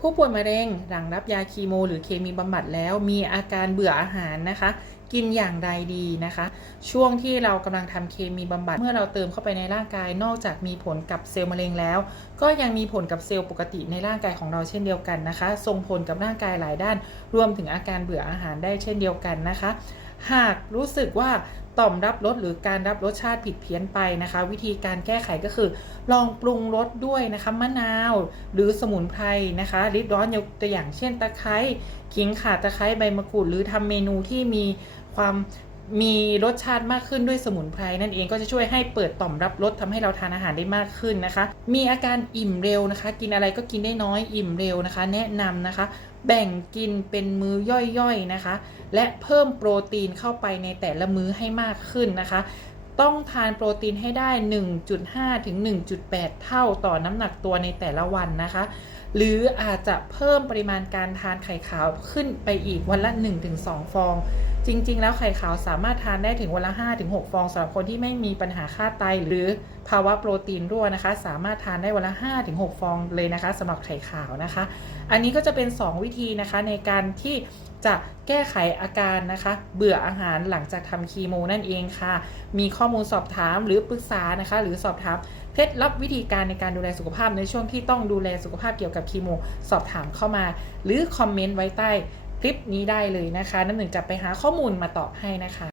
ผู้ป่วยมะเร็งหลังรับยาคีโม หรือเคมีบำบัดแล้วมีอาการเบื่ออาหารนะคะ กินอย่างใดดีนะคะ ช่วงที่เรากำลังทำเคมีบำบัด เมื่อเราเติมเข้าไปในร่างกาย นอกจากมีผลกับเซลล์มะเร็งแล้ว ก็ยังมีผลกับเซลล์ปกติในร่างกายของเราเช่นเดียวกันนะคะ ส่งผลกับร่างกายหลายด้าน รวมถึงอาการเบื่ออาหารได้เช่นเดียวกันนะคะ หากรู้สึกว่าต่อมรับรสหรือการรับรสชาติผิดเพี้ยนไปนะคะ วิธีการแก้ไขก็คือ ลองปรุงรสด้วยนะคะมะนาว หรือสมุนไพรนะคะริดร้อนยกตัวอย่างเช่นตะไคร้ขิงข่าตะไคร้ใบมะกรูดหรือทำเมนูที่มีความ มีรสชาติมากขึ้นด้วยสมุนไพรนั่นเองก็จะช่วยให้เปิดต่อมรับรสทำให้เราทานอาหารได้มากขึ้นนะคะ มีอาการอิ่มเร็วนะคะ กินอะไรก็กินได้น้อยอิ่มเร็วนะคะ แนะนำนะคะ แบ่งกินเป็นมื้อย่อยๆนะคะ และเพิ่มโปรตีนเข้าไปในแต่ละมื้อให้มากขึ้นนะคะ ต้องทานโปรตีนให้ได้ 1.5 ถึง 1.8 เท่าต่อน้ำหนักตัวในแต่ละวันนะคะ หรืออาจจะเพิ่มปริมาณการทานไข่ขาวขึ้นไปอีกวันละ 1-2 ฟอง จริง ๆ แล้วไข่ขาวสามารถทานได้ถึงวันละ 5-6 ฟองสำหรับคนที่ไม่มีปัญหาค่าไตหรือภาวะโปรตีนรั่วนะคะ สามารถทานได้วันละ 5-6 ฟองเลยนะคะสำหรับไข่ขาวนะคะ อันนี้ก็จะเป็น 2 วิธีนะคะในการที่จะแก้ไขอาการนะคะ เบื่ออาหารหลังจากทำคีโมนั่นเองค่ะ มีข้อมูลสอบถามหรือปรึกษานะคะ หรือสอบถามเคล็ดลับวิธีการในการดูแลสุขภาพในช่วงที่ต้องดูแลสุขภาพเกี่ยวกับคีโม สอบถามเข้ามา หรือคอมเมนต์ไว้ใต้ คลิปนี้ได้เลยนะคะ น้ำหนึ่งจะไปหาข้อมูลมาตอบให้นะคะ